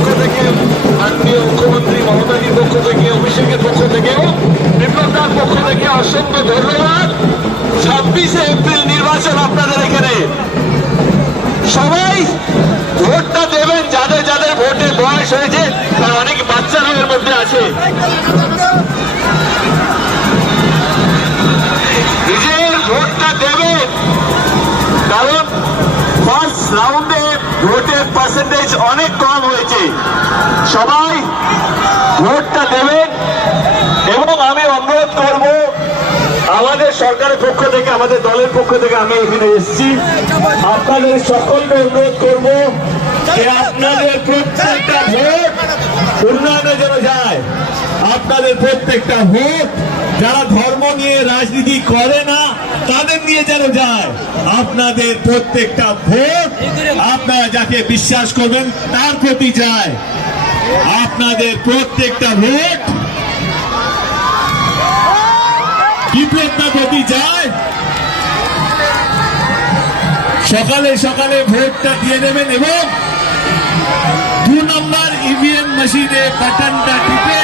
পক্ষ থেকে, মাননীয় মুখ্যমন্ত্রী মমতাজির পক্ষ থেকে, অভিষেকের পক্ষ থেকেও, বিপ্লবদার পক্ষ থেকে অসংখ্য ধন্যবাদ। 26শে এপ্রিল নির্বাচন আপনাদের এখানে, সবাই ভোটটা দেবেন যাদের যাদের ভোটের বয়স হয়েছে, কারণ অনেক বাচ্চারা এর মধ্যে আছে। নিজের ভোটটা দেবেন, কারণ ফার্স্ট রাউন্ডে ভোটের পার্সেন্টেজ অনেক কম হয়েছে। সবাই ভোটটা দেবেন এবং আমি অনুরোধ করব, আমাদের সরকারের পক্ষ থেকে, আমাদের দলের পক্ষ থেকে আমি এখানে এসেছি, আপনাদের সকলকে অনুরোধ করব যে আপনাদের প্রত্যেকটা ভোট উন্নয়নে যেন যায়। আপনাদের প্রত্যেকটা ভোট যারা ধর্ম নিয়ে রাজনীতি করে না তাদের নিয়ে যেন যায়। আপনাদের প্রত্যেকটা ভোট আপনারা যাকে বিশ্বাস করবেন তার প্রতি যায়। আপনাদের প্রত্যেকটা ভোট বিপ্লবদার প্রতি যায়। সকালে সকালে ভোটটা দিয়ে নেবেন এবং 2 নম্বর ইভিএম মেশিনে বাটনটা টিপে